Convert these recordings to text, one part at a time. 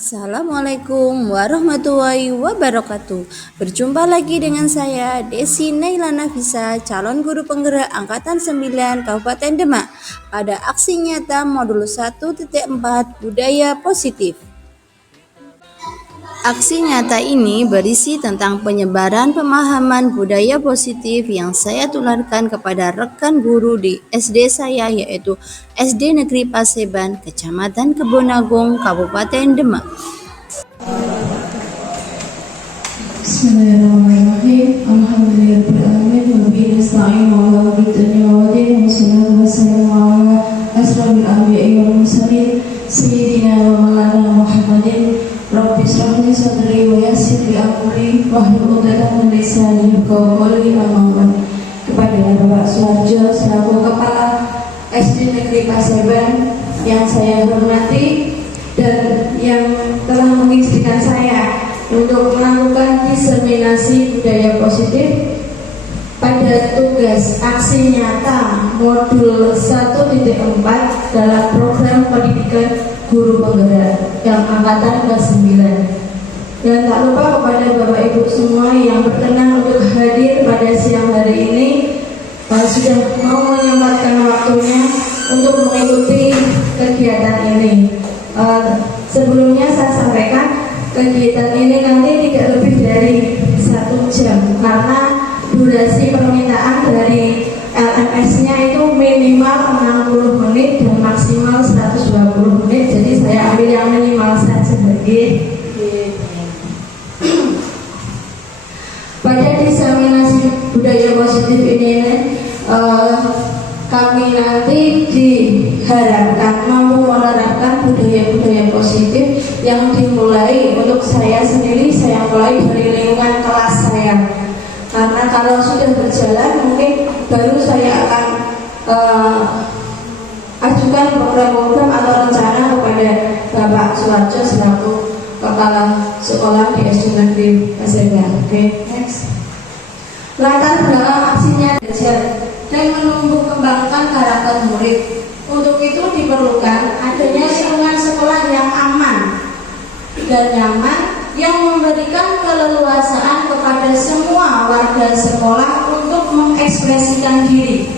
Assalamualaikum warahmatullahi wabarakatuh. Berjumpa lagi dengan saya Desi Naila Nafisa, calon guru penggerak Angkatan 9 Kabupaten Demak pada aksi nyata modul 1.4 Budaya Positif. Aksi nyata ini berisi tentang penyebaran pemahaman budaya positif yang saya tularkan kepada rekan guru di SD saya, yaitu SD Negeri Paseban, Kecamatan Kebonagung, Kabupaten Demak. Bismillahirrahmanirrahim. Alhamdulillahirrahmanirrahim. Wabihi nasta'in ala umuri dunya waddin. Wassalatu wassalamu ala asrofil anbiya'i wal mursalin sayyidina wa maulana Muhammadin. Rabbi shrah li sadri wa yassir li amri wahlul 'uqdatam min lisani yafqahu qawli. Amma kepada Bapak Suharjo selaku Kepala SD Negeri Paseban yang saya hormati dan yang telah mengizinkan saya untuk melakukan diseminasi budaya positif pada tugas aksi nyata modul 1.4 dalam program pendidikan guru penggerak yang angkatan ke-9. Dan tak lupa kepada Bapak Ibu semua yang berkenan untuk hadir pada siang hari ini, sudah mau menyempatkan waktunya untuk mengikuti kegiatan ini. Sebelumnya saya sampaikan kegiatan ini nanti tidak lebih dari 1 jam karena durasi permintaan dari LMS-nya itu minimal 60 menit dan maksimal 120 menit. Jadi saya ambil yang minimal saja. Pada diseminasi budaya positif ini kami nanti diharapkan mampu menerapkan budaya-budaya positif yang dimulai untuk saya sendiri. Saya mulai dari lingkungan kelas saya, karena kalau sudah berjalan mungkin baru saya akan ajukan program-program atau rencana kepada Bapak Suharjo selaku Kepala Sekolah di SD Negeri Paseban. Oke, next. Latar belakang aksinya belajar dan menumbuh kembangkan karakter murid. Untuk itu diperlukan adanya lingkungan sekolah yang aman dan nyaman yang memberikan keleluasaan kepada semua warga sekolah untuk mengekspresikan diri.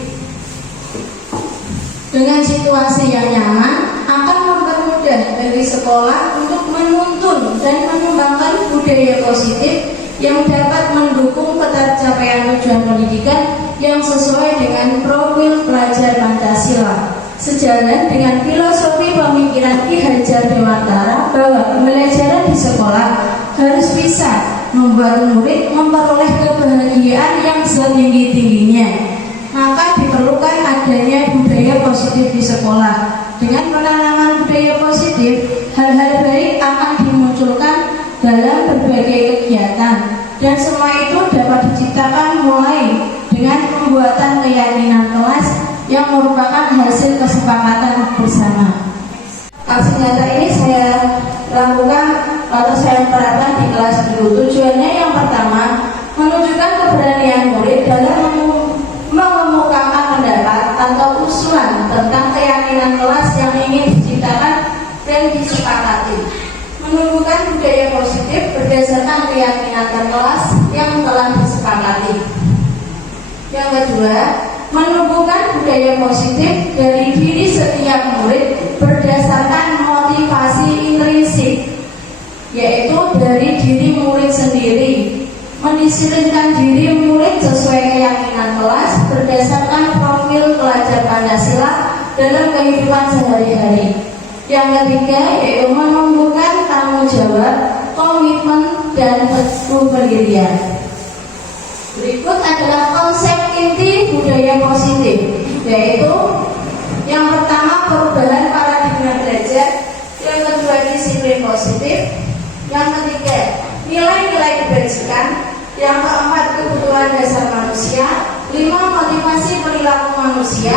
Dengan situasi yang nyaman akan mempermudah bagi sekolah untuk menuntun dan mengembangkan budaya positif yang dapat mendukung pencapaian tujuan pendidikan yang sesuai dengan profil pelajar Pancasila, sejalan dengan filosofi pemikiran Ki Hajar Dewantara bahwa pembelajaran di sekolah harus bisa membuat murid memperoleh kebahagiaan yang setinggi-tingginya. Maka diperlukan adanya budaya positif di sekolah. Dengan penanaman budaya positif, hal-hal baik akan dimunculkan dalam berbagai kegiatan, dan semua itu dapat diciptakan mulai dengan pembuatan keyakinan kelas yang merupakan hasil kesepakatan bersama. Aksi nyata ini saya lakukan atau saya terapkan di kelas dulu. Tujuannya yang pertama, menunjukkan keberanian murid dalam mengemukakan pendapat atau usulan tentang keyakinan kelas yang ingin diciptakan dan disepakati. Menumbuhkan budaya positif berdasarkan keyakinan kelas yang telah disepakati. Yang kedua, menumbuhkan budaya positif dari diri setiap murid berdasarkan motivasi intrinsik, yaitu dari diri murid sendiri. Mendisiplinkan diri murid sesuai keyakinan kelas berdasarkan profil pelajar Pancasila dalam kehidupan sehari-hari. Yang ketiga, yaitu menumbuhkan tanggung jawab, komitmen, dan pendirian. Berikut adalah konsep inti budaya positif, yaitu yang pertama perubahan paradigma belajar, yang kedua disiplin positif, yang ketiga nilai-nilai kebajikan, yang keempat kebutuhan dasar manusia, 5 motivasi perilaku manusia,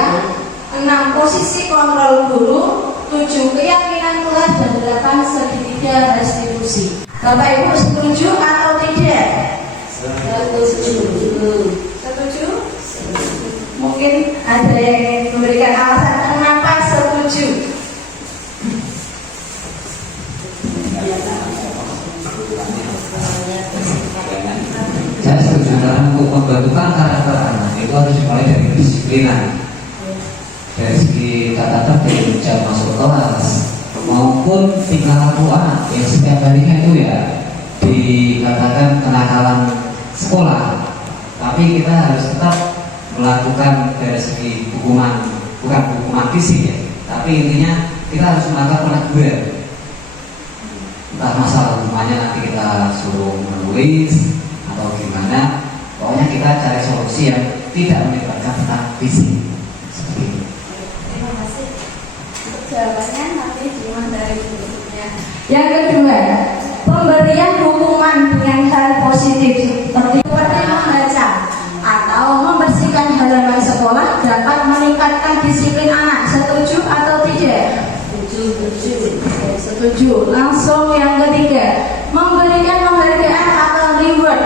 6 posisi kontrol guru, 7 keyakinan kelas, dan 8 segitiga restitusi. Bapak Ibu setuju atau tidak? Setuju? Mungkin ada yang memberikan alasan kenapa setuju. pembentukan karakter anak itu harus dimulai dari kedisiplinan, dari segi tata tertib, jam masuk kelas maupun tingkah laku anak yang setiap harinya itu ya dikatakan kenakalan sekolah, tapi kita harus tetap melakukan dari segi hukuman, bukan hukuman fisik ya, tapi intinya kita harus melakukan peneguran. Entah masalah hukumannya nanti kita suruh menulis atau gimana, pokoknya kita cari solusi yang tidak melibatkan tentang fisik seperti itu. Terima kasih untuk jawabannya. Nanti cuma dari berikutnya. Yang kedua, pemberian hukuman dengan hal positif seperti membaca atau membersihkan halaman sekolah dapat meningkatkan disiplin anak. Setuju atau tidak? Setuju. Langsung yang ketiga, memberikan penghargaan atau reward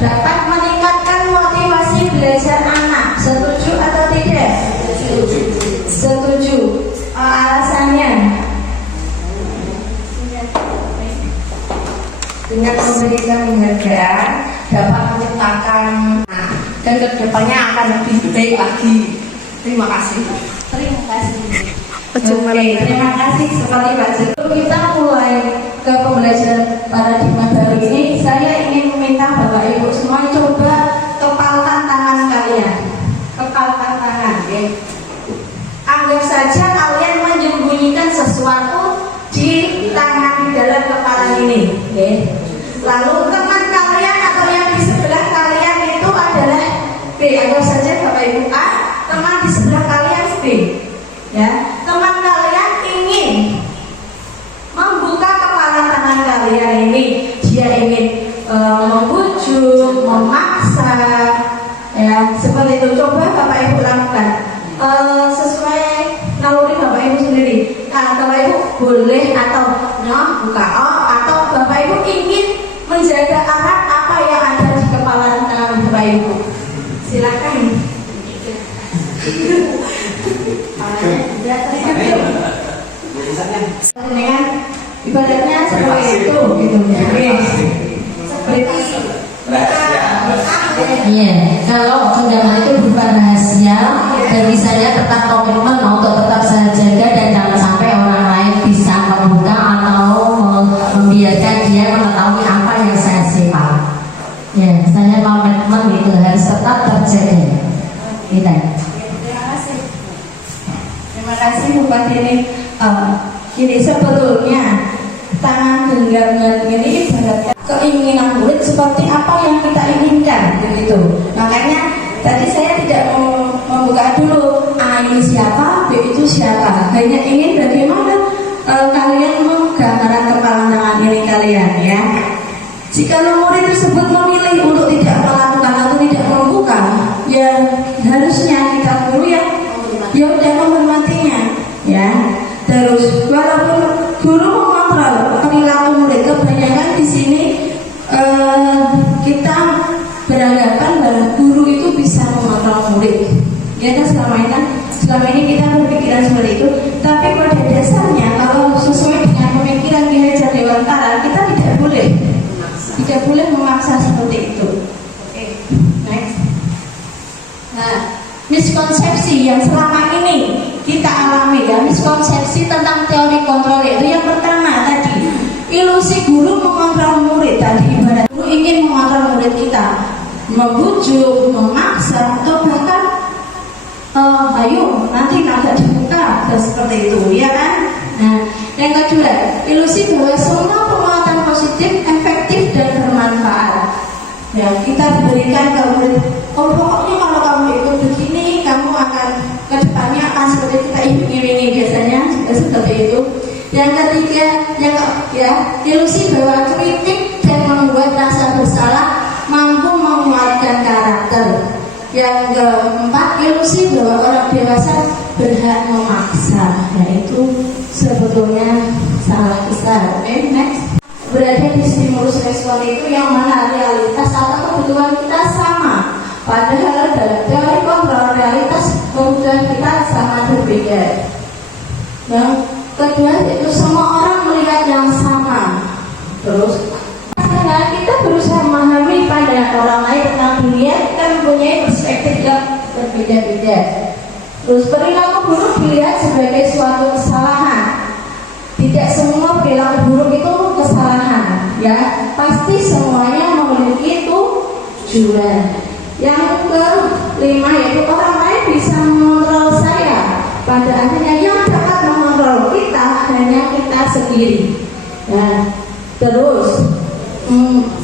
dapat meningkatkan motivasi belajar anak. Setuju atau tidak? Setuju. Alasannya? Dengan memberikan penghargaan dapat menciptakan dan kedepannya akan lebih baik lagi. Terima kasih. Terima kasih. Terima kasih. Seperti Pak Joko, kita mulai ke pembelajaran paradigma baru ini. Saya ingin meminta Bapak Ibu semua coba kepalkan tangan kalian. Kepalkan tangan, ya. Anggap saja kalian menyembunyikan sesuatu di tangan di dalam kepala ini, ya. Lalu teman kalian atau yang di sebelah kalian itu adalah B. Anggap saja Bapak Ibu A, teman di sebelah kalian B, ya. Teman kalian ingin membuka kepala tangan kalian ini, dia ingin membujuk, memaksa, ya, seperti itu. Coba Bapak Ibu lakukan sesuai naluri Bapak Ibu sendiri. Bapak Ibu boleh atau buka atau Bapak Ibu ingin menjaga arah apa yang ada di kepala tangan Bapak Ibu. Silakan. Dengan ibadatnya seperti itu, gitu. Iya, kalau undangan itu berupa rahasia bagi saya tetap komitmen untuk tetap saya jaga dan jangan sampai orang lain bisa membuka atau membiarkan dia mengetahui apa yang saya simpan. Ya, saya komitmen itu harus tetap terjaga. Gitu. Terima kasih Bupati ini. Jadi sebetulnya tangan genggam ini ibaratnya keinginan murid seperti apa yang kita inginkan, begitu. Makanya tadi saya tidak mau membuka dulu A ini siapa, B itu siapa. Hanya ingin bagaimana kalian menggambarkan kepala tangan ini kalian, ya. Jika murid tersebut memilih untuk tidak melakukan atau tidak membuka, ya harusnya kita guru yang udah menghormatinya, ya. Terus walaupun guru mengontrol perilaku murid, kebanyakan di sini kita beranggapan bahwa guru itu bisa mengontrol murid. Ya kan selama ini kita berpikiran seperti itu. Tapi pada dasarnya kalau sesuai dengan pemikiran Ki Hajar Dewantara, kita tidak boleh memaksa seperti itu. Oke, next. Nah, miskonsepsi yang selama ini kita alami, ya, miskonsepsi tentang teori kontrol itu yang pertama tadi, ilusi guru mengontrol murid. Tadi ibarat guru ingin mengontrol murid kita, membujuk, memaksa, atau bahkan ayo nanti agak dibuka, dan seperti itu, ya kan? Nah, yang kedua, ilusi bahwa semua penguatan positif, efektif dan bermanfaat. Ya, kita berikan ke murid, pokoknya kalau kamu ikut begini, kamu akan kedepannya akan seperti kita ini biasanya juga seperti itu. Yang ketiga, ilusi bahwa kritik dan membuat rasa bersalah mampu menguatkan karakter. Yang keempat, ilusi bahwa orang dewasa berhak memaksa. Nah, itu sebetulnya salah besar. Oke, next. Berada di stimulus respon itu yang mana realitas atau kebutuhan kita sama. Padahal dalam teori kontrol realitas kebutuhan kita sangat berbeda. Yang kedua itu semua orang melihat yang sama. Terus kita berusaha memahami pada orang lain tentang dunia, kita ya. Terus perilaku buruk dilihat sebagai suatu kesalahan. Tidak semua perilaku buruk itu kesalahan, ya. Pasti semuanya memiliki tujuan. Yang kelima yaitu orang lain bisa mengontrol saya. Pada akhirnya yang dapat mengontrol kita hanya kita sendiri. Nah, terus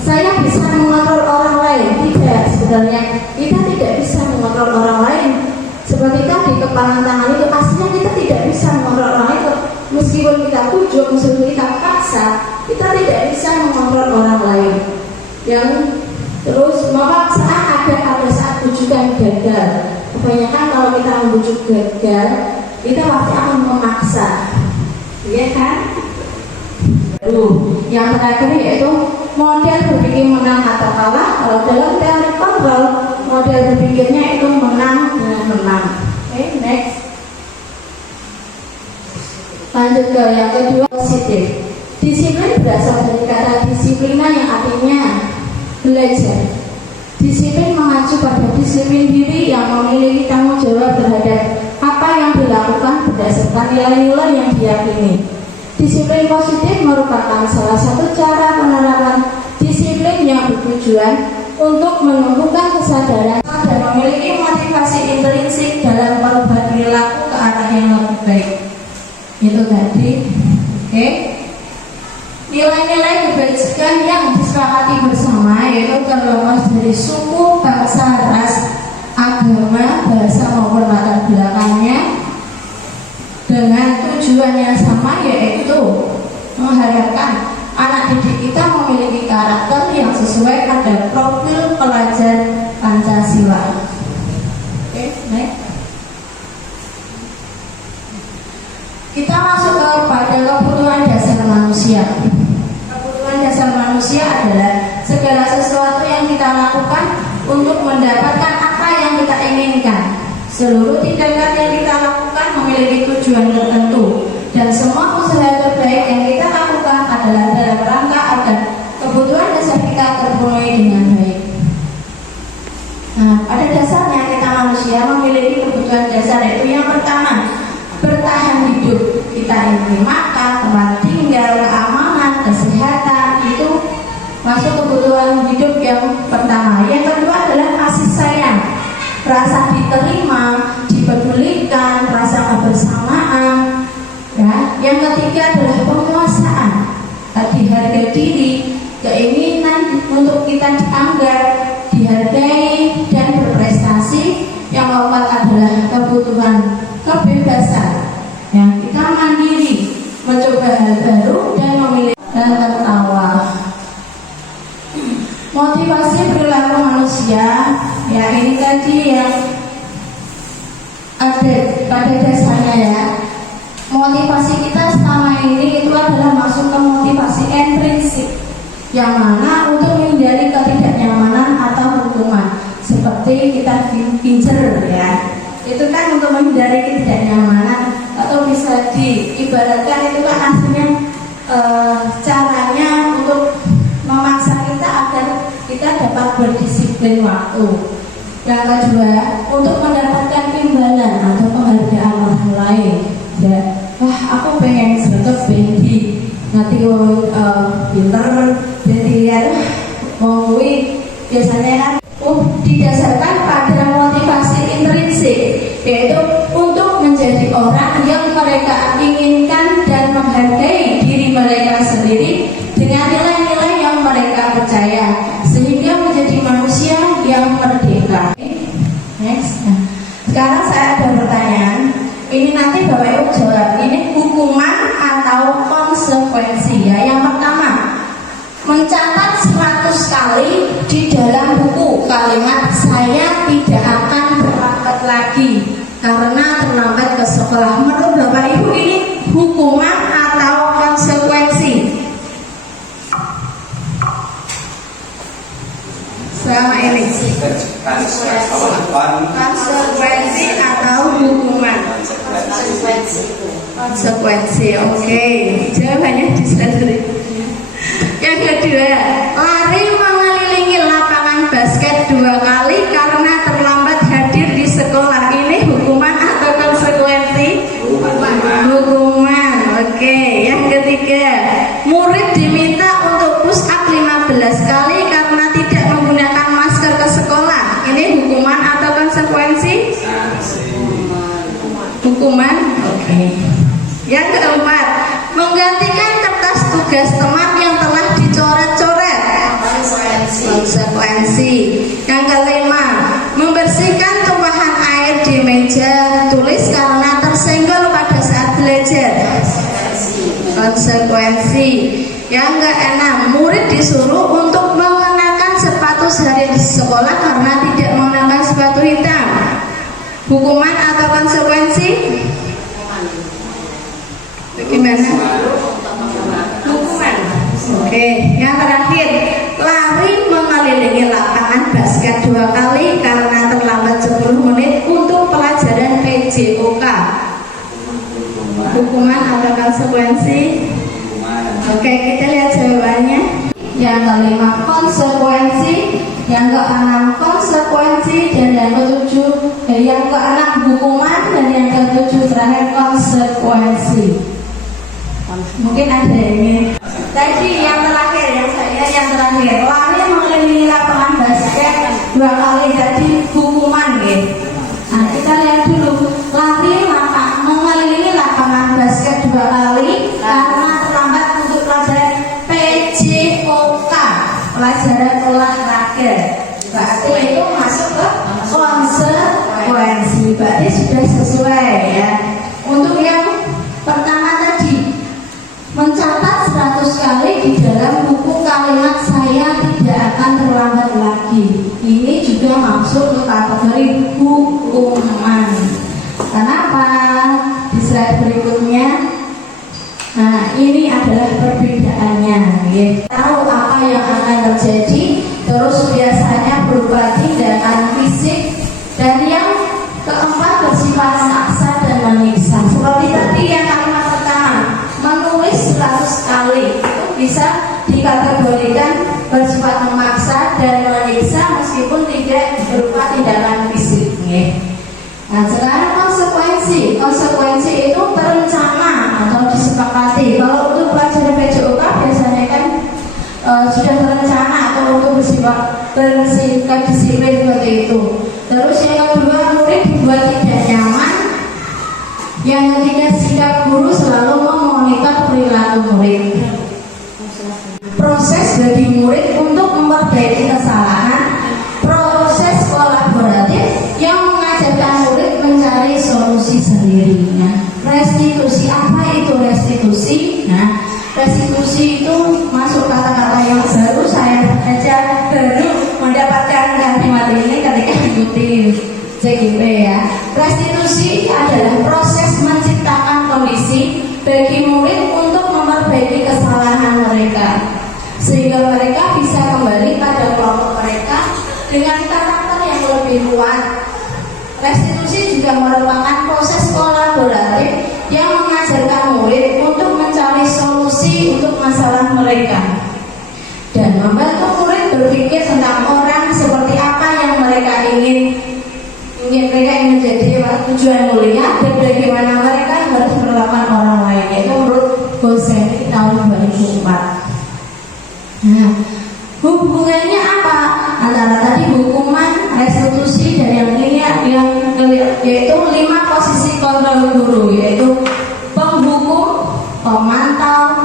saya bisa mengontrol orang lain. Tidak, sebenarnya kita tidak bisa mengontrol orang lain. Seperti tadi kepalan tangan itu aslinya kita tidak bisa mengontrol orang lain. Meskipun kita pujuk, meskipun kita paksa, kita tidak bisa mengontrol orang lain. Yang terus memaksa ada saat bujukan gagal. Kebanyakan kalau kita membujuk gagal, kita pasti akan memaksa, iya kan? Yang terakhir yaitu model berpikir menang atau kalah. Kalau dalam teori kontrol, model berpikirnya itu menang dengan menang. Oke, next. Lanjut ke yang kedua, positif. Disiplin berasal dari kata disiplina yang artinya belajar. Disiplin mengacu pada disiplin diri yang memiliki tanggung jawab terhadap apa yang dilakukan berdasarkan nilai-nilai yang diyakini. Disiplin positif merupakan salah satu cara penerapan disiplin yang bertujuan untuk menumbuhkan kesadaran dan memiliki motivasi intrinsik dalam perubahan perilaku ke arah yang lebih baik. Itu tadi, oke. Nilai-nilai kebajikan yang disepakati bersama yaitu terlepas dari suku, bangsa, ras, agama, bahasa maupun latar belakangnya dengan tujuan yang sama, yaitu mengharapkan anak didik kita memiliki karakter yang sesuai pada profil pelajar Pancasila. Oke, next. Kita masuk kepada kebutuhan dasar manusia. Kebutuhan dasar manusia adalah segala sesuatu yang kita lakukan untuk mendapatkan apa yang kita inginkan. Seluruh tindakan yang kita lakukan memiliki tujuan tertentu, dan semua usaha terbaik yang kita lakukan adalah dalam rangka agar kebutuhan dasar kita terpenuhi dengan baik. Nah, pada dasarnya kita manusia memiliki kebutuhan dasar, yaitu yang pertama, bertahan hidup. Kita ingin makan, tempat tinggal, keamanan, kesehatan, itu masuk kebutuhan hidup yang pertama. Yang kedua adalah kasih sayang, rasa diterima, dipedulikan, rasa kebersamaan. Ya. Yang ketiga adalah penguasaan, harga diri, keinginan untuk kita dianggap, dihargai, dan berprestasi. Yang keempat adalah kebutuhan kebebasan, yang kita mandiri, mencoba hal baru dan memilih dan tertawa. Motivasi perilaku manusia, ya ini tadi yang ada pada dasarnya ya. Motivasi kita selama ini itu adalah masuk ke motivasi intrinsik, yang mana untuk menghindari ketidaknyamanan atau hukuman, seperti kita pincer ya. Itu kan untuk menghindari ketidaknyamanan, atau bisa diibaratkan itu kan aslinya caranya untuk memaksa kita agar kita dapat berdisiplin waktu. Yang kedua, untuk mendapatkan imbalan atau penghargaan orang lain. Ya, wah aku pengen sergap bendi, nanti pinter, jadi ya mau biasanya kan didasarkan pada motivasi intrinsik, yaitu untuk menjadi orang yang mereka inginkan dan menghargai diri mereka sendiri dengan nilai-nilai yang mereka percaya, sehingga menjadi manusia yang merdeka. Next. Nah, sekarang saya ada pertanyaan. Ini nanti Bapak Ibu jawab. Ini hukuman atau konsekuensi ya. Yang pertama, mencatat 100 kali di dalam buku kalimat saya tidak akan berangkat lagi karena terlambat ke sekolah. Menurut Bapak Ibu ini hukuman atau konsekuensi? Selama ini konsekuensi atau hukuman? Konsekuensi. Oke, jawabannya di sana. Yang kedua, lari mengelilingi lapangan basket 2 kali karena terlambat hadir di sekolah. Ini Yang keenam, murid disuruh untuk mengenakan sepatu sehari di sekolah karena tidak mengenakan sepatu hitam. Hukuman atau konsekuensi? Bagaimana? Hukuman. Oke, yang terakhir, lari mengelilingi lapangan basket 2 kali karena terlambat 10 menit untuk pelajaran PJOK. Hukuman atau konsekuensi? Oke, kita lihat jawabannya. Yang kelima konsekuensi, yang keenam konsekuensi, dan yang keenam hukuman, dan yang ketujuh terakhir konsekuensi. Mungkin ada ini. Tadi yang terakhir, yang terakhir lari mengelilingi lapangan basket 2 kali, tadi hukuman gitu. Nah, kita lihat dulu, lari mengelilingi lapangan basket 2 kali karena terlambat untuk pelajaran PJOK, pelajaran olahraga. Berarti itu masuk ke konsekuensi, berarti sudah sesuai ya. Untuk yang pertama tadi, mencatat 100 kali di dalam buku kalimat saya tidak akan terlambat lagi. Ini juga masuk ke kategori hukuman. Kenapa? Di slide berikutnya. Nah, ini adalah perbedaannya. Tahu apa yang akan terjadi, terus biasanya berupa tindakan fisik, dan yang keempat bersifat maksa dan menyiksa. Seperti tadi yang kalimat pertama, menulis 100 kali itu bisa dikategorikan bersifat memaksa dan menyiksa meskipun tidak berupa tindakan fisik. Nah, sekarang konsekuensi itu terencana atau disepakati. Kalau untuk pelajaran PJOK biasanya kan sudah terencana atau untuk bersifat disiplin seperti itu. Terus yang kedua, murid dibuat tidak nyaman. Yang ketiga, sikap guru selalu memonitor perilaku murid. Proses bagi murid untuk memperbaiki kesalahan, proses kolaboratif yang mengajarkan murid mencari solusi sendiri. Nah, restitusi, apa itu restitusi? Nah, restitusi itu masuk kata-kata yang baru saya baca, baru mendapatkan kalimat ini ketika ikuti CGP ya. Restitusi adalah proses menciptakan kondisi bagi murid untuk memperbaiki kesalahan mereka, sehingga mereka bisa kembali pada kelompok mereka dengan karakter yang lebih kuat. Restitusi juga merupakan proses kolaboratif yang mengajarkan murid untuk mencari solusi untuk masalah mereka dan membantu murid berpikir tentang orang seperti apa yang mereka ingin jadi tujuan mulia, dan bagaimana mereka harus memperlakukan orang lain. Itu menurut Goldsmith tahun 2004. Nah, hubungannya apa antara tadi hukuman, restitusi, dan yang ini yaitu 5 posisi kontrol guru, yaitu penghukum, pemantau,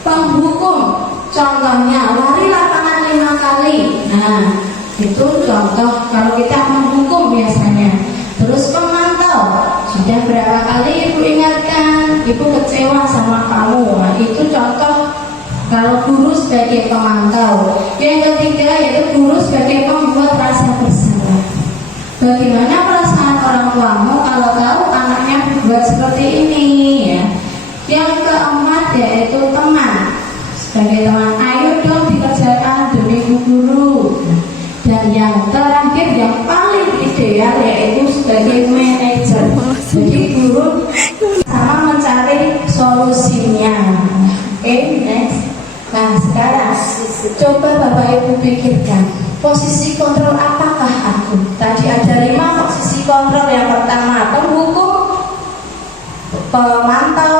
penghukum. Contohnya lari lapangan 5 kali. Nah, itu contoh kalau kita menghukum biasanya. Terus pemantau, sudah berapa kali ibu ingatkan, ibu kecewa sama kamu. Nah, itu contoh kalau guru sebagai pemantau. Yang ketiga yaitu guru sebagai pembuat rasa bersalah. Bagaimana perasaan orang tuamu kalau tahu anaknya berbuat seperti ini ya. Yang keempat yaitu teman. Sebagai teman, ayo dong dikerjakan demi guru. Dan yang terakhir yang paling ideal yaitu sebagai manajer. Jadi guru sama mencari solusinya. Oke, next. Nah, sekarang coba Bapak Ibu pikirkan, posisi kontrol apakah aku? Tadi ada 5 posisi kontrol. Yang pertama penghukum, pemantau,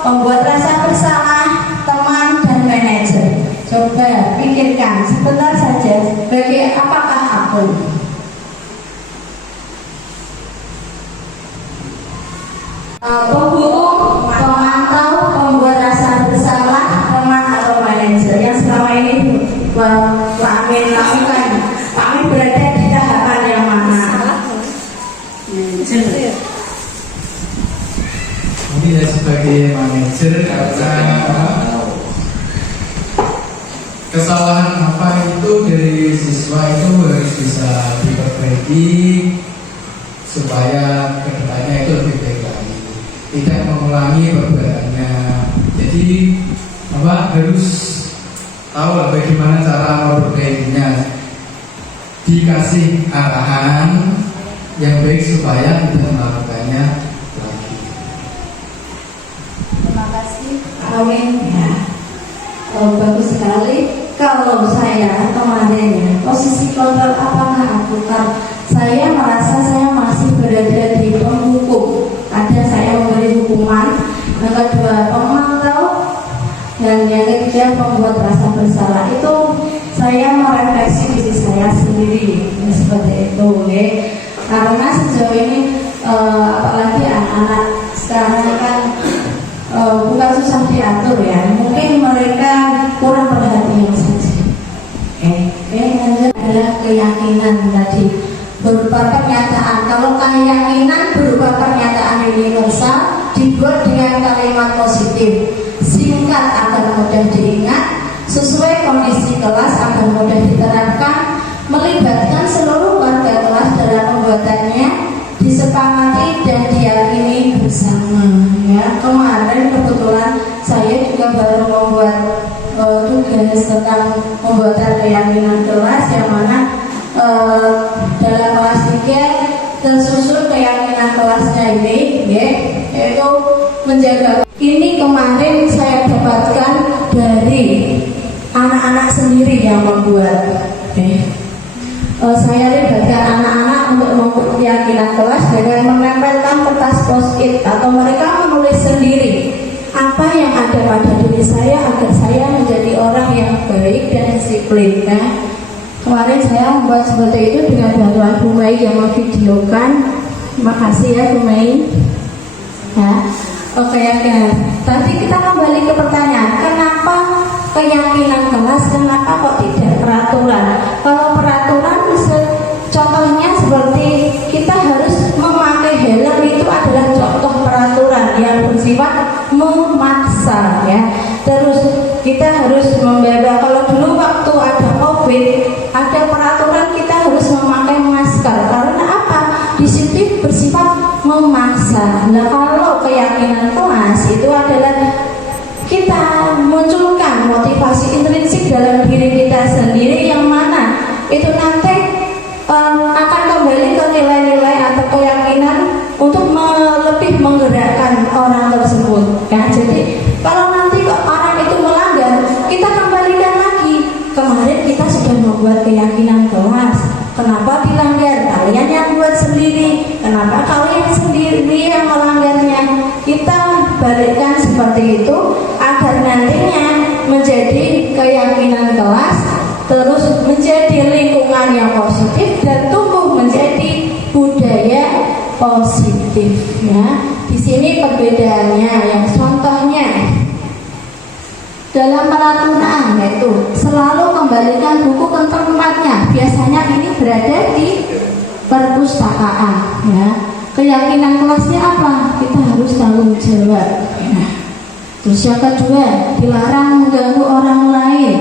pembuat rasa bersalah, teman, dan manajer. Coba pikirkan sebentar saja, bagi apakah aku? Penghukum, pemantau, pembuat rasa bersalah, teman, atau manajer. Yang selama ini Pak Amin lakukan, Pak Amin berada di tahapan yang mana? Ini sebagai manajer karena kesalahan apa itu dari siswa itu harus bisa diperbaiki supaya kedepannya itu lebih baik lagi, tidak mengulangi perbuatannya. Jadi harus tahu lah bagaimana cara memperbaikinya, dikasih arahan yang baik supaya tidak melakukannya lagi. Terima kasih. Amin. Ya. Bagus sekali. Kalau saya kemarin ya, posisi kontrol apakah aku? Saya merasa saya masih berada di penghukum. Kadang saya memberi hukuman, yang kedua pemantau, dan yang ketiga membuat rasa bersalah. Itu saya merefleksi diri saya sendiri, seperti itu, ya. Karena sejauh ini apalagi anak-anak sekarang kan bukan susah diatur ya, mungkin mereka kurang perhatian saja. Yang adalah keyakinan tadi berupa pernyataan. Kalau keyakinan berupa pernyataan universal dibuat dengan kalimat positif, singkat agar mudah diingat, sesuai kondisi kelas agar mudah diterapkan, melibatkan seluruh warga kelas dalam pembuatannya, disepakati dan diyakini bersama. Ya, kemarin kebetulan saya juga baru membuat tugas tentang pembuatan keyakinan kelas, yang mana dalam kelas 3 tersusun keyakinan kelasnya ini, ya, yaitu menjaga. Ini kemarin saya dapatkan dari anak-anak sendiri yang membuat. Saya libatkan anak-anak untuk membuat keyakinan kelas dengan menempelkan kertas post-it, atau mereka menulis sendiri apa yang ada pada diri saya agar saya menjadi orang yang baik dan disiplin. Kemarin saya membuat seperti itu dengan bantuan Bu Mei yang memvideokan. Terima kasih ya Bu Mei. Ya, oke ya. Tapi kita kembali ke pertanyaan, kenapa keyakinan kelas, kenapa kok tidak peraturan? Kalau peraturan contohnya seperti kita harus memakai helm, itu adalah contoh peraturan yang bersifat memaksa, ya. Terus kita harus membebas. Kalau dulu waktu ada COVID, ada peraturan kita harus memakai masker. Karena apa? Di situ bersifat memaksa. Nah, kalau keyakinan kelas itu adalah kita munculkan motivasi intrinsik dalam diri kita sendiri, yang mana itu nanti akan kembali ke nilai-nilai atau keyakinan untuk lebih menggerakkan orang tersebut, ya. Jadi kalau nanti kok orang itu melanggar, kita kembalikan lagi, kemarin kita sudah membuat keyakinan kelas, kenapa dilanggar? Kalian yang buat sendiri, kenapa kalian sendiri yang melanggarnya? Kita balikkan seperti itu agar nantinya menjadi keyakinan kelas, terus menjadi lingkungan yang positif dan tumbuh menjadi budaya positif, ya. Di sini perbedaannya, yang contohnya dalam peraturan yaitu selalu kembalikan buku ke tempatnya. Biasanya ini berada di perpustakaan, ya. Keyakinan kelasnya apa? Kita harus tanggung jawab, ya. Terus yang kedua, dilarang mengganggu orang lain.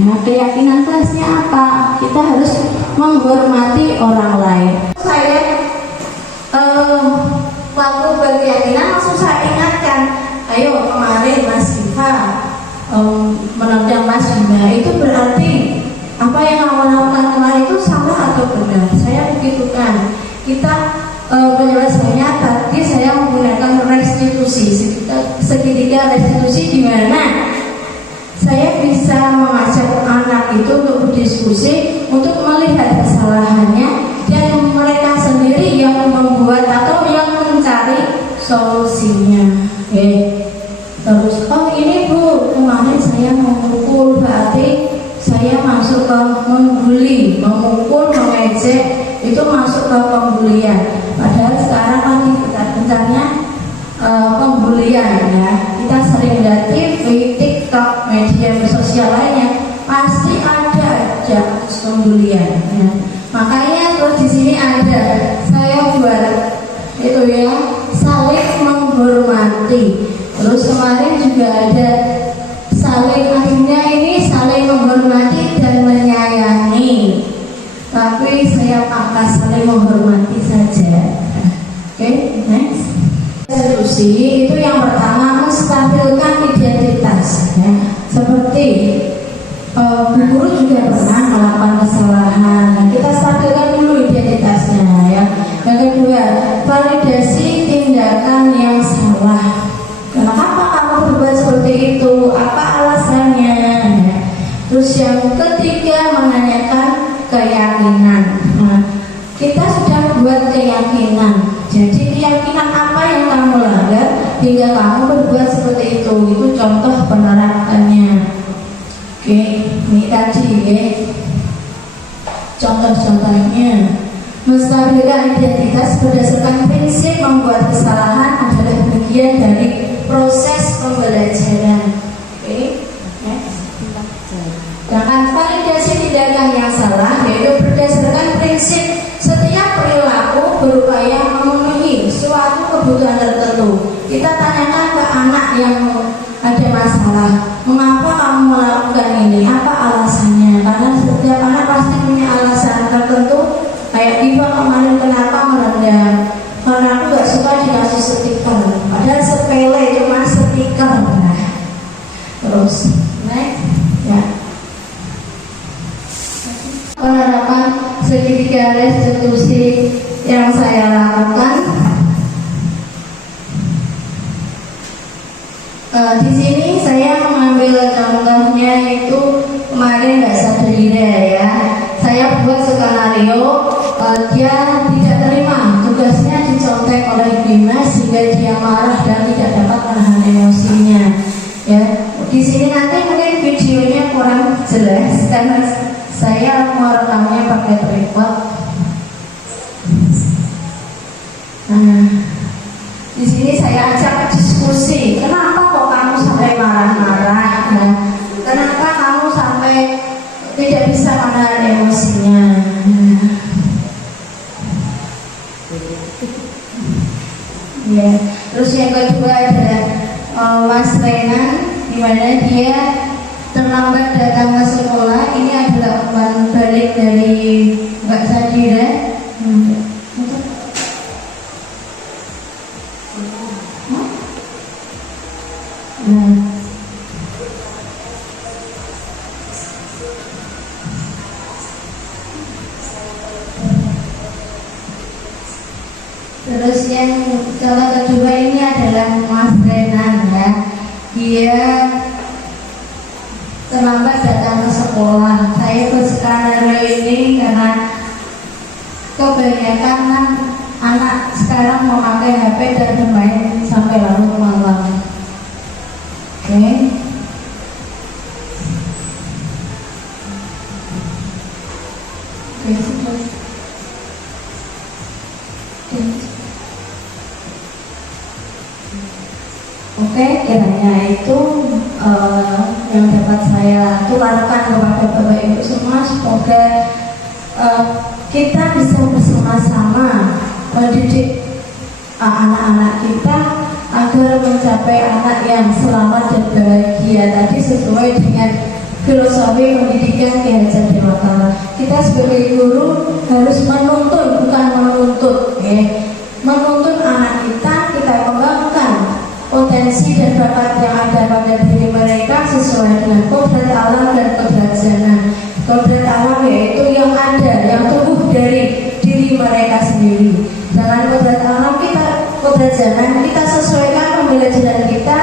Nah, keyakinan kelasnya apa? Kita harus menghormati orang lain. Saya waktu berkeyakinan langsung saya ingatkan, ayo kemarin Mas Diva menendang Mas Bima, itu berarti apa yang kamu lakukan kemarin itu salah atau benar? Saya begitu kan. Kita penjelasannya tadi saya menggunakan restitusi, segitiga restitusi, di mana saya bisa mengajak anak itu untuk berdiskusi, untuk melihat kesalahannya, dan mereka sendiri yang membuat atau yang mencari solusinya. Terus, oh ini Bu, kemarin saya memukul, berarti saya masuk ke membuli, memukul, mengejek, itu masuk ke pembulian. Padahal sekarang lagi gencar-gencarnya pembulian, ya. Kita sering lihat TV, TikTok, media sosial lainnya, pasti ada aja pembulian, ya. Makanya terus di sini ada saya buat itu, ya, saling menghormati. Terus kemarin juga ada saling, akhirnya ini saling menghormati apakah saling menghormati saja. Oke, next. Solusi itu yang pertama menstabilkan identitas, ya. Seperti Bu Guru juga pernah melakukan kesalahan. Kita stabilkan dulu identitasnya, ya. Yang kedua, validasi tindakan yang salah. Kenapa kamu berbuat seperti itu? Apa alasannya? Ya. Terus yang ketiga, menanyakan keyakinan. Nah, kita sudah buat keyakinan. Jadi keyakinan apa yang kamu langgar hingga kamu berbuat seperti itu? Itu contoh penerapannya. Oke, ini tadi ya. Contoh-contohnya, menstabilkan identitas berdasarkan prinsip membuat kesalahan adalah bagian dari proses pembelajaran. Oke, sedangkan validasi tindakan yang salah yaitu berdasarkan prinsip setiap perilaku berupaya memenuhi suatu kebutuhan tertentu. Kita tanyakan ke anak yang ada masalah, mengapa kamu melakukan ini? Apa alasannya? Karena setiap anak pasti punya alasan tertentu. Kayak Diva kemarin kenapa merendam? Karena aku gak suka dikasih stiker. Padahal sepele cuma stiker. Nah, terus next, ya. Penerapan segitiga restitusi yang saya lakukan. Di sini saya mengambil contohnya itu kemarin nggak Sadrira, ya. Saya buat skenario, dia tidak terima tugasnya dicontek oleh Bima sehingga dia marah dan tidak dapat menahan emosinya. Ya, di sini nanti mungkin videonya kurang jelas karena saya merekamnya pakai tripod. Nah, di sini saya ajak diskusi. Kenapa kok kamu sampai marah-marah? Nah, kenapa kamu sampai tidak bisa menahan emosinya? Ya, terus yang kedua adalah Mas Renan, di mana dia terlambat datang ke sekolah. Ini adalah umpan balik dari Mbak Sadira. Terus yang contoh kedua ini adalah Mas Renan, ya. Dia terlambat datang ke sekolah. Saya buat skenario ini karena kebanyakan anak sekarang memakai HP dan bermain sampai larut malam. Oke. Oke, kiranya itu yang dapat saya tularkan kepada Bapak Ibu semua. Semoga kita bisa bersama-sama mendidik anak-anak kita agar mencapai anak yang selamat dan bahagia tadi sesuai dengan filosofi pendidikan Ki Hajar Dewantara. Kita sebagai guru harus menuntun, bukan menuntut, menuntun anak kita kembangkan potensi dan bakat yang ada pada diri mereka sesuai dengan kodrat alam dan kodrat zana. Kodrat alam yaitu yang ada, yang tumbuh dari diri mereka sendiri. Dengan kodrat alam kita, kodrat zana kita sesuaikan pembelajaran kita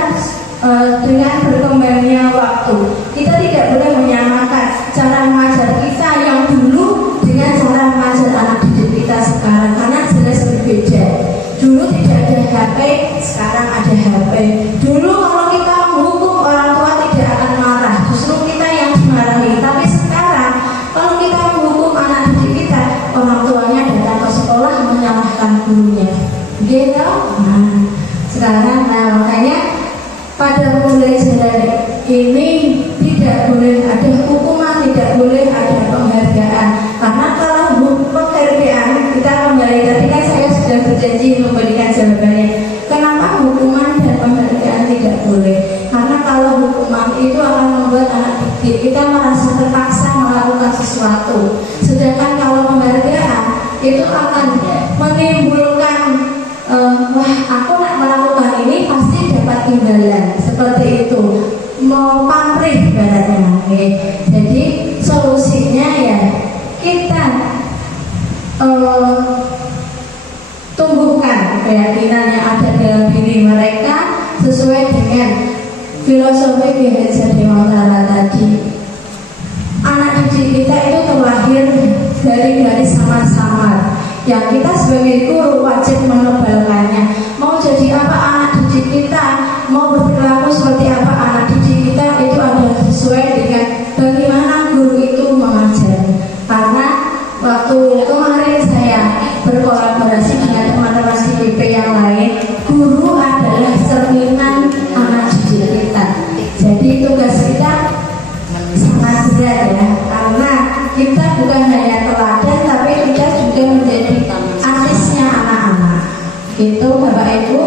dengan berkembangnya waktu. Kita tidak boleh menyamakan cara mengajar kita yang dulu dengan cara mengajar anak didik kita sekarang, karena jelas berbeda. Dulu tidak ada HP, sekarang ada HP. Dulu kalau kita menghukum orang tua tidak akan marah, justru kita yang dimarahi. Tapi sekarang kalau kita menghukum anak didik kita, orang tuanya datang ke sekolah menyalahkan gurunya. Gitu. Nah, sekarang makanya pada pembelajaran ini tidak boleh ada hukuman, tidak boleh ada penghargaan. Karena kalau penghargaan, kita kembali tadi kan saya sudah berjanji memberikan jawabannya. Kenapa hukuman dan penghargaan tidak boleh? Karena kalau hukuman itu akan membuat anak didik kita merasa terpaksa melakukan sesuatu. Sedangkan kalau penghargaan itu akan menimbulkan wah aku nak melakukan ini pasti dapat imbalan seperti itu, mau pamrih ibaratnya. Jadi solusinya ya kita tumbuhkan keyakinan yang ada dalam diri mereka sesuai dengan filosofi Ki Sadewantara tadi. Anak didik kita itu terlahir dari garis samar-samar yang kita sebagai guru wajib menebalkannya. Mau jadi apa anak didik kita, mau berperilaku seperti apa anak didik kita, itu adalah sesuai dengan bagaimana guru itu mengajar. Karena waktu kemarin saya berkolaborasi dengan teman-teman DPP yang lain, guru adalah cerminan anak didik kita. Jadi tugas kita sangat berat ya, karena kita bukan hanya teladan tapi kita juga menjadi artisnya anak-anak. Itu Bapak Ibu,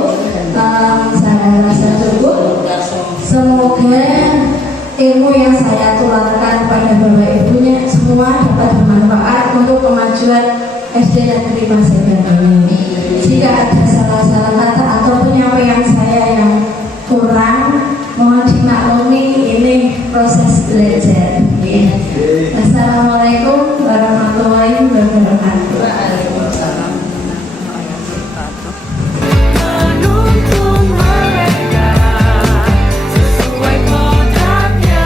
saya rasa cukup. Semoga ilmu yang saya tularkan pada Bapak Ibunya semua dapat bermanfaat untuk kemajuan SD Negeri Paseban ini. Jika ada salah-salah kata atau penyampaian saya yang kurang, mohon dimaklumi, ini proses belajar. Assalamualaikum warahmatullahi wabarakatuh. Menuntun mereka sesuai kodratnya.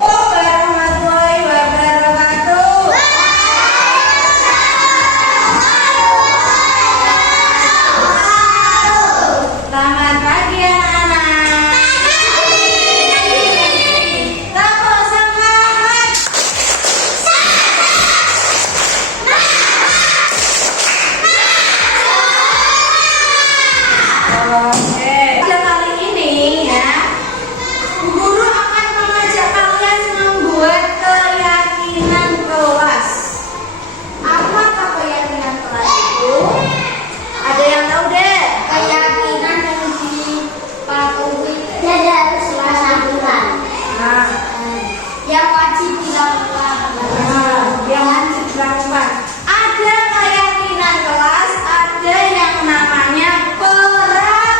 Warahmatullahi wabarakatuh. Selamat pagi anak-anak. Tepuk semangat. Oke, pada kali ini ya, guru akan mengajak kalian membuat keyakinan kelas. Apakah keyakinan kelas itu? Ada yang tahu deh? Keyakinan yang dipatuhi dan harus dilakukan. Nah, yang wajib dilakukan. Yang wajib dilakukan. Ada keyakinan kelas, ada yang namanya peraturan.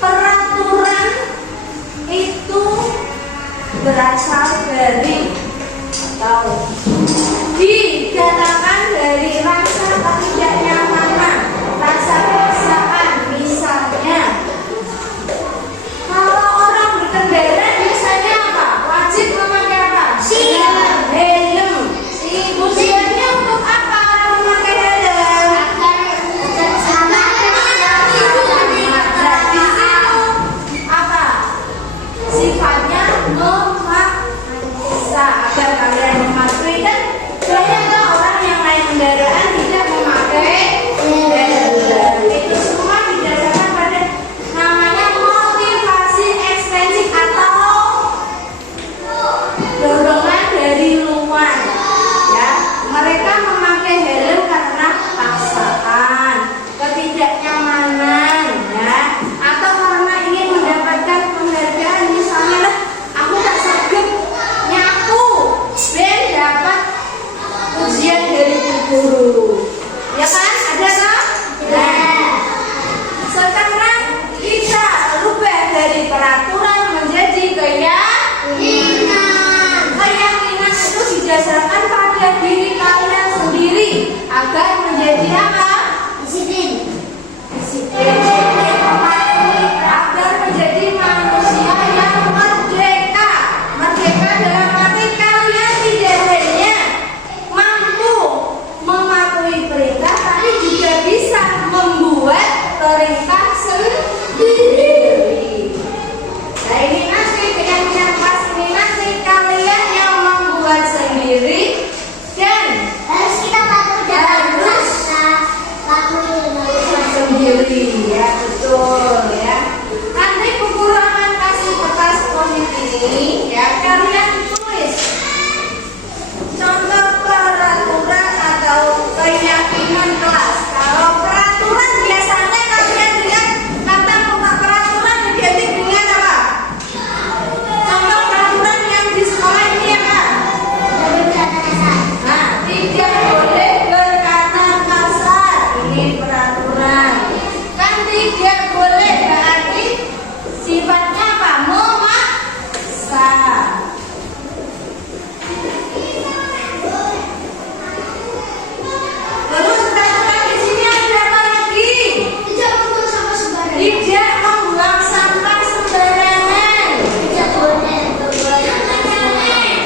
Peraturan itu berasal dari atau didatangkan dari rasa ketidaknyamanan, rasa keresahan. Misalnya, kalau orang berkendara biasanya apa? Wajib memakai apa? Helm. Tujuannya untuk apa orang memakai helm? Apa? Sifatnya memaksa agar kalian mematuhi. Dan banyaklah orang yang naik kendaraan tidak memakai helm. Itu semua didasarkan pada namanya motivasi ekstensif atau dorongan dari luar. Ya, mereka memakai helm karena paksaan, ketidaknyamanan, ya, atau karena ingin mendapatkan penghargaan. Misalnya lah, aku tak sanggup nyapu, ben dapat ujian dari guru. Ya kan? Ada kan? Nah, sekarang kita rubah dari peraturan menjadi keyakinan. Keyakinan itu didasarkan pada diri kalian sendiri agar menjadi apa? Disiplin. Agar menjadi manusia yang merdeka. Merdeka dalam arti kalian tidak hanya mampu mematuhi perintah, tapi juga bisa membuat perintah sendiri. Nah, ini nanti keyakinan pas ini nanti kalian yang membuat sendiri dan harus kita patuhi sendiri, ya, betul ya. Nanti kekurangan kasih kertas poin ini ya, kalian tulis contoh peraturan atau keyakinan kelas. Kalau peraturan biasanya kalian lihat kata peraturan identik dengan apa? Contoh peraturan Tidak boleh berarti sifatnya apa? Memaksa. Terus peraturan di sini ada apa lagi? Tidak membuang sampah sembarangan. Tidak membuang sampah sembarangan. Tidak boleh membuang sampah sembarangan.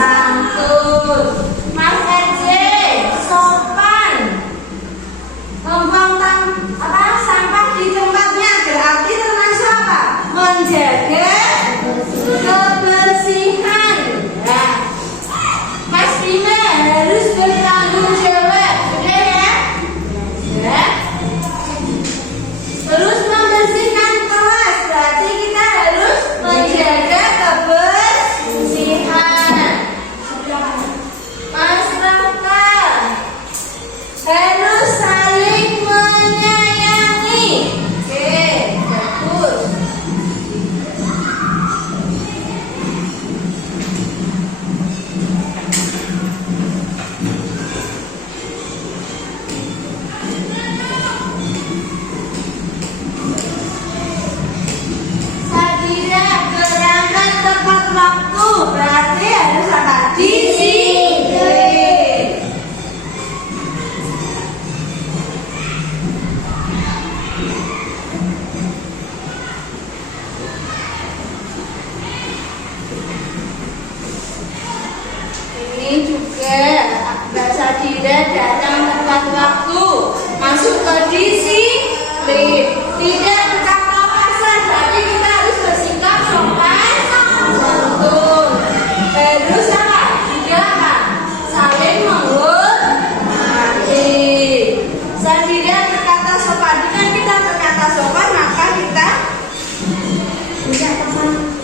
santun. Mas Ece, sopan. Membuang sampah di tempatnya berarti termasuk apa? Menjaga kebersihan. Nah, Mas Bima harus bertanggung jawab, sudah ya? Ya. Terus membersihkan kelas, berarti kita harus menjaga kebersihan. Mas Raka harus saling menyayangi. Oke, bagus. Sadira berangkat tepat waktu, berarti harus apa? Disiplin. Ini juga Mbak Sadira datang tepat waktu, masuk ke disiplin, tidak berkata-kata, berarti kita harus bersikap sopan santun. Terus apa? Juga apa? Saling menghormati. Sadira berkata sopan, dengan kita berkata sopan maka kita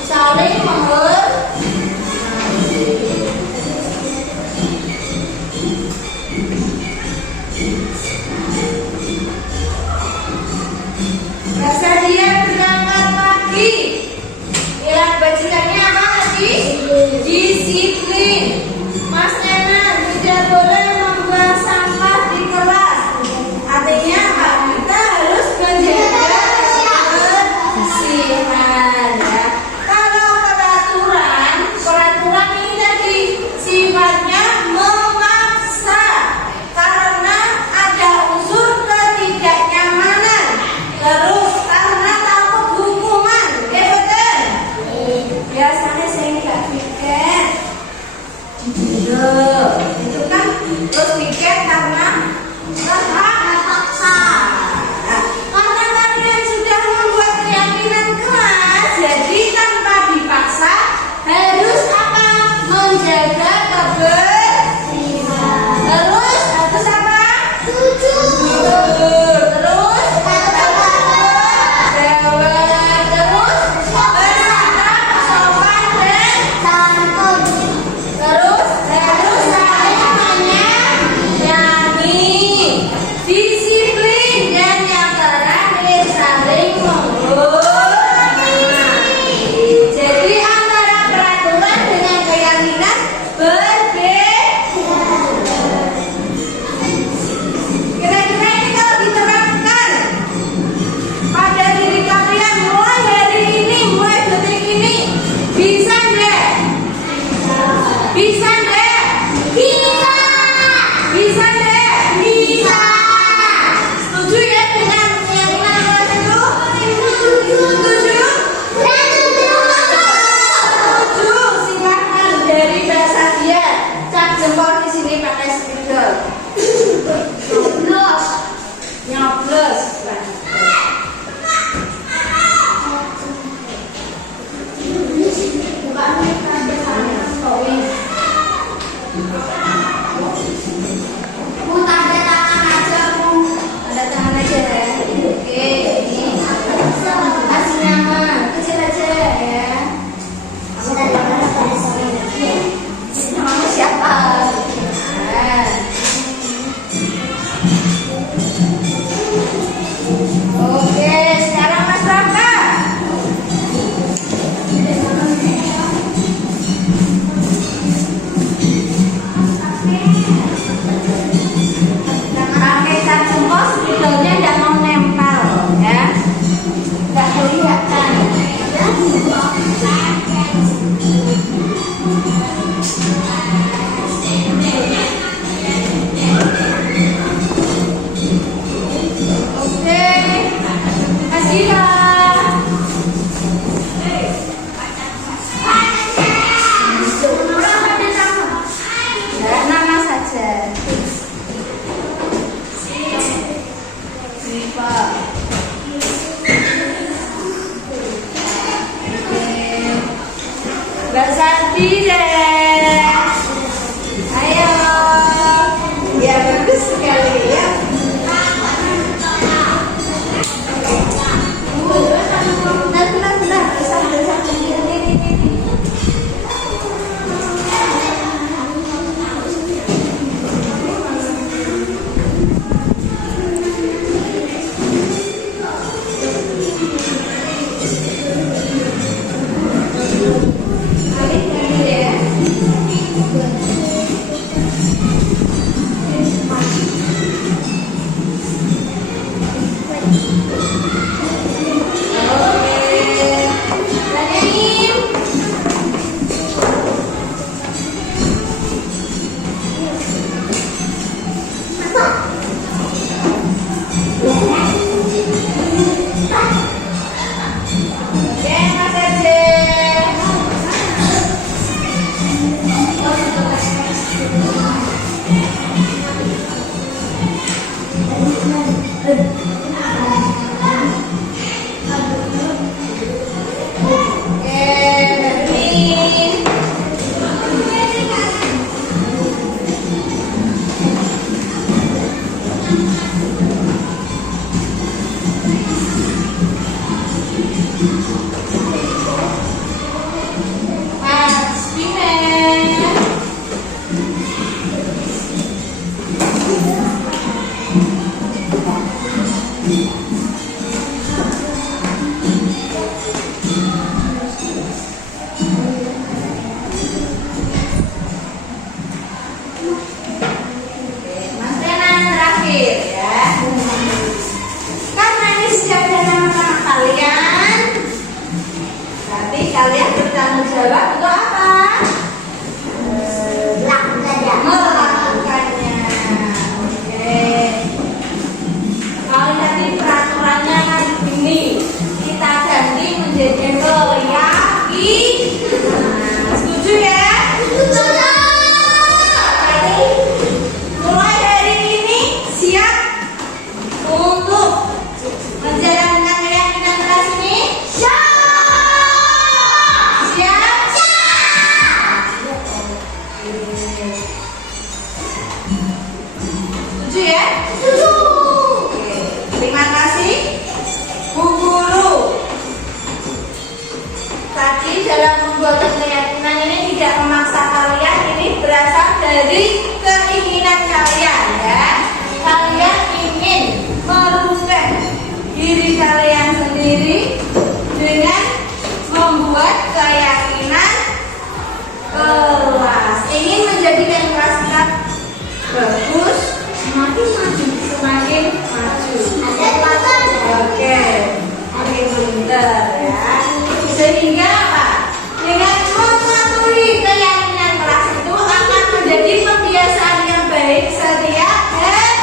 saling menghormati. Rasa dia berangkat pagi. Nilai bajingannya apa lagi? Disiplin. Mas Nenan tidak boleh membuang sampah di kelas. Artinya apa? Kita harus menjaga kebersihan. Ya. Kalau peraturan ini tadi sifatnya memaksa karena ada unsur ketidaknyamanan. Terus karena takut hukuman, ya betul? Biasanya saya nggak piket, itu kan terus piket karena terpaksa. Nah, karena kalian sudah membuat keyakinan kelas, jadi tanpa dipaksa harus apa? Menjaga kebersihan. Terus apa? Jujur. Terus terus bersikap sopan dan santun. Terus harus saling menyayangi, disiplin, dan yang terakhir saling menghormati. Jadi antara peraturan dengan keyakinan berbeda. Kira-kira ini kalau diterapkan pada diri kalian mulai hari ini, mulai detik ini, bisa enggak? Bisa enggak? Bisa. Bisa enggak? Bisa. Setuju ya dengan keyakinan kelas itu? Setuju? Setuju. Silakan dari bahasa dia. Cap jempol di sini pakai spidol. Nyoblos. Bu, tanda tangan aja, Bu. Tanda tangan aja ya. Oke, ini kasih nama kecil aja ya. Nama siapa? Nah. Mas Renan terakhir ya. Karena ini sudah ada nama-nama kalian, berarti kalian bertanggung jawab untuk apa? Melakukannya. Oke. Kalau tadi peraturannya kan ini, kita ganti menjadi keyaki. Nah, setuju ya? Jadi mulai hari ini siap untuk menjalankan keyakinan kelas ini? Siap? Setuju ya? Oke. Terima kasih Bu Guru. Tadi dalam membuat keyakinan ini tidak memaksa kalian, ini berasal dari keinginan kalian ya. Kalian ingin merubah diri kalian sendiri dengan membuat keyakinan kelas. Ingin menjadikan kelas kita bagus, semakin maju, semakin maju. Oke, oke bentar ya. Sehingga apa? Dengan mematuhi keyakinan kelas itu akan menjadi pembiasaan yang baik, setia, dan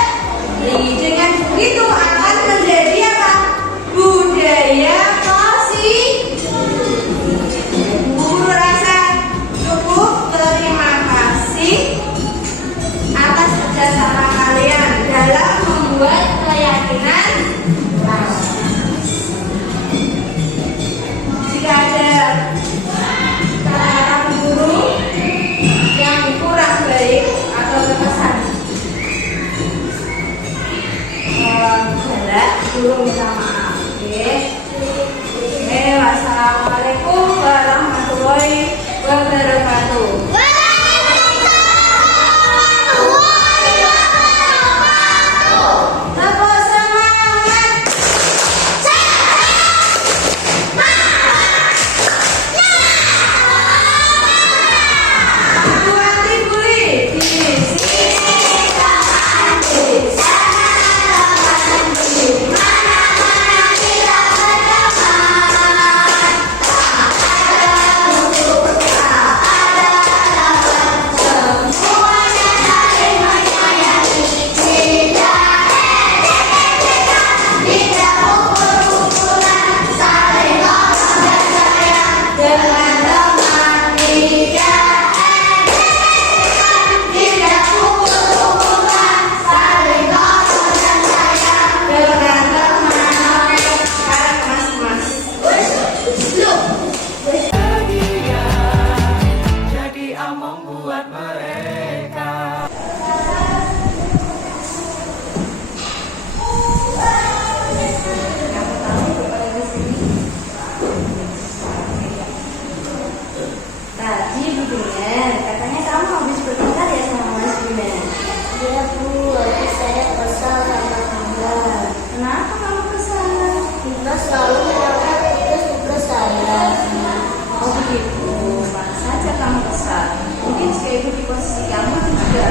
dengan begitu akan menjadi apa? Budaya positif. Guru rasa cukup. Terima kasih atas kerjasama kalian dalam membuat keyakinan kelas. Jika ada kata-kata guru yang kurang baik atau terkesan jelek, guru minta maaf. Oke. Wassalamualaikum warahmatullahi wabarakatuh. Tepuk semangat. Bu Ati Buli di sini kapan di sana kapan di mana-mana kita berteman. Ada untuk ada lawan, semuanya saling menyayangi. Tidak pukul-pukulan, saling tolong dan sayang dengan teman. Tidak pukul-pukulan, saling tolong dan sayang dengan teman. Sekarang mas-mas. Jadi among buat mereka. Tadi Bu Dunia, katanya kamu habis bertengkar ya sama Mas Dunia. Iya Bu, tapi saya kesal sama Bunda. Kenapa kamu kesal? Bunda selalu menyalahkan tugas saya. Oh begitu, mana saja kamu kesal. Mungkin jika ibu di posisi kamu juga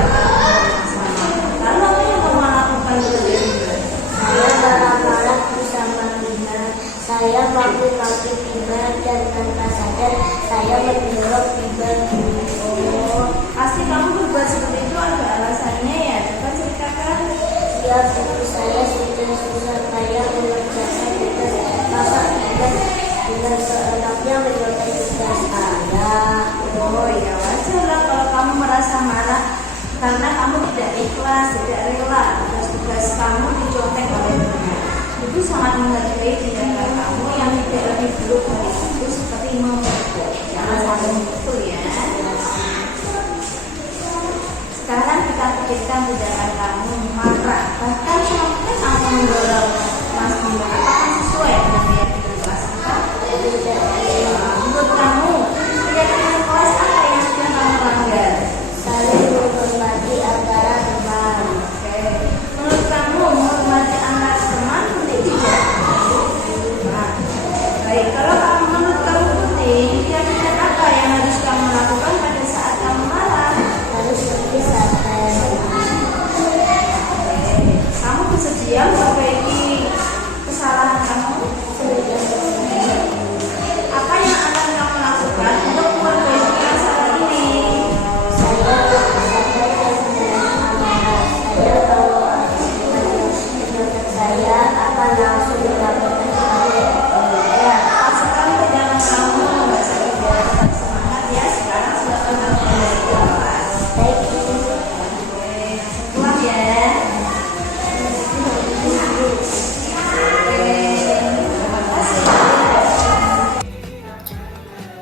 sama. Lalu apa yang kamu lakukan dari Bunda? Saya marah-marah bersama Bunda. Saya maki-maki Bunda dan tanpa sadar saya mendorong Bunda. Oh, pasti kamu berbuat seperti itu ada alasannya ya. Coba ceritakan. Ya Bu, saya sudah susah payah mengerjakan tugas. Masa Bunda dengan seenaknya menyelesaikan tugas saya. Oh ya wajar lah kalau kamu merasa marah karena kamu tidak ikhlas, tidak rela tugas-tugas kamu dicontek oleh Bunda. Itu sangat menghargai tindakan kamu yang tidak lebih buruk dari itu seperti memukul. Jangan sampai memukul ya. Sekarang kita pikirkan tindakan kamu marah, bahkan sampai mendorong Mas Bunda. Apakah sesuai dengan keyakinan kelas kita? Menurut kamu keyakinan kelas apa yang sudah kamu langgar? Saling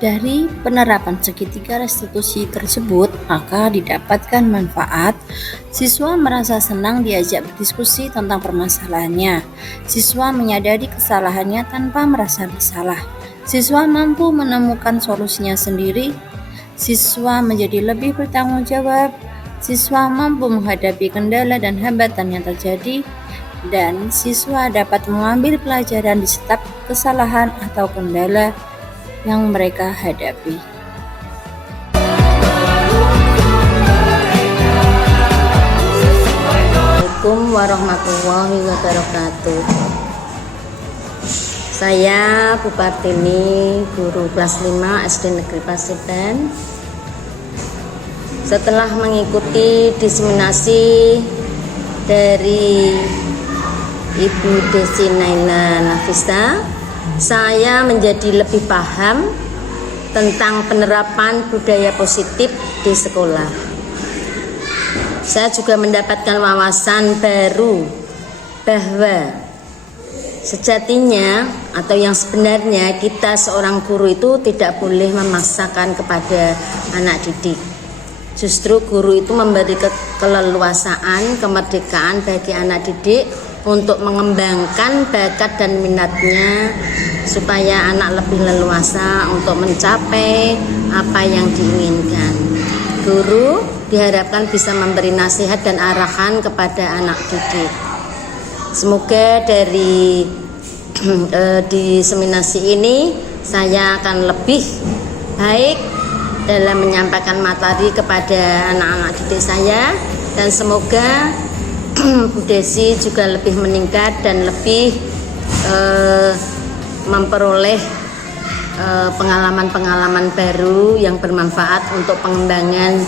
Dari penerapan segitiga restitusi tersebut, maka didapatkan manfaat. Siswa merasa senang diajak berdiskusi tentang permasalahannya. Siswa menyadari kesalahannya tanpa merasa bersalah. Siswa mampu menemukan solusinya sendiri. Siswa menjadi lebih bertanggung jawab. Siswa mampu menghadapi kendala dan hambatan yang terjadi. Dan siswa dapat mengambil pelajaran di setiap kesalahan atau kendala yang mereka hadapi. Assalamualaikum warahmatullahi wabarakatuh. Saya Bu Partini, guru kelas 5 SD Negeri Paseban. Setelah mengikuti diseminasi dari Ibu Desi Naila Nafisa, saya menjadi lebih paham tentang penerapan budaya positif di sekolah. Saya juga mendapatkan wawasan baru bahwa sejatinya atau yang sebenarnya kita seorang guru itu tidak boleh memaksakan kepada anak didik. Justru guru itu memberi keleluasaan, kemerdekaan bagi anak didik untuk mengembangkan bakat dan minatnya supaya anak lebih leluasa untuk mencapai apa yang diinginkan. Guru diharapkan bisa memberi nasihat dan arahan kepada anak didik. Semoga dari diseminasi ini saya akan lebih baik dalam menyampaikan materi kepada anak-anak didik saya, dan semoga Bu Desi juga lebih meningkat dan lebih memperoleh pengalaman-pengalaman baru yang bermanfaat untuk pengembangan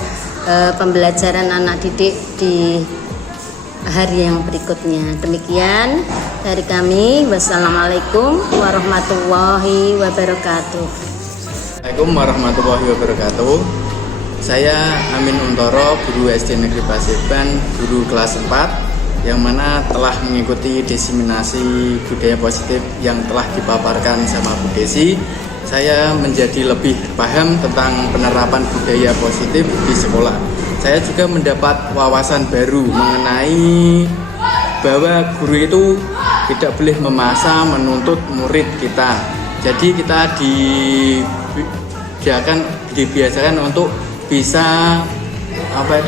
pembelajaran anak didik di hari yang berikutnya. Demikian dari kami. Wassalamualaikum warahmatullahi wabarakatuh. Assalamualaikum warahmatullahi wabarakatuh. Saya Amin Untoro, guru SD Negeri Paseban, guru kelas 4, yang mana telah mengikuti diseminasi budaya positif yang telah dipaparkan sama Bu Desi. Saya menjadi lebih paham tentang penerapan budaya positif di sekolah. Saya juga mendapat wawasan baru mengenai bahwa guru itu tidak boleh memaksa menuntut murid kita. Jadi kita dibiasakan untuk bisa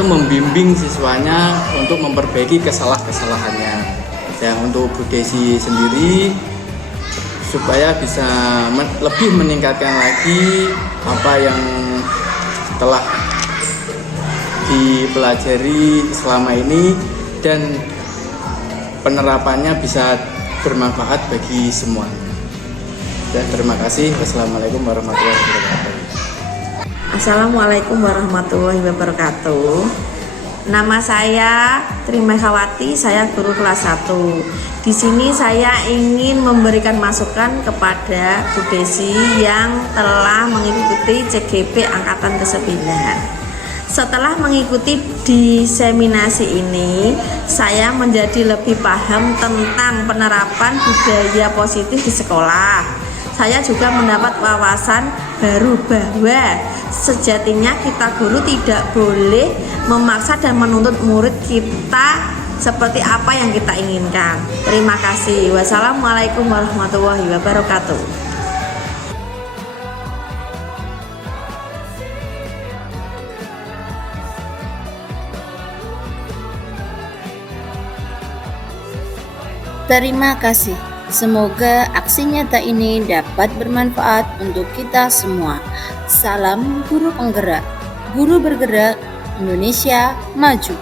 membimbing siswanya untuk memperbaiki kesalahannya. Ya, untuk Bu Desi sendiri supaya bisa lebih meningkatkan lagi apa yang telah dipelajari selama ini dan penerapannya bisa bermanfaat bagi semua. Dan terima kasih. Wassalamualaikum warahmatullahi wabarakatuh. Assalamualaikum warahmatullahi wabarakatuh. Nama saya Tri Megawati, saya guru kelas 1. Di sini saya ingin memberikan masukan kepada Bu Desi yang telah mengikuti CGP angkatan ke-9. Setelah mengikuti diseminasi ini, saya menjadi lebih paham tentang penerapan budaya positif di sekolah. Saya juga mendapat wawasan baru bahwa sejatinya kita guru tidak boleh memaksa dan menuntut murid kita seperti apa yang kita inginkan. Terima kasih. Wassalamualaikum warahmatullahi wabarakatuh. Terima kasih. Semoga aksi nyata ini dapat bermanfaat untuk kita semua. Salam guru penggerak. Guru bergerak, Indonesia maju.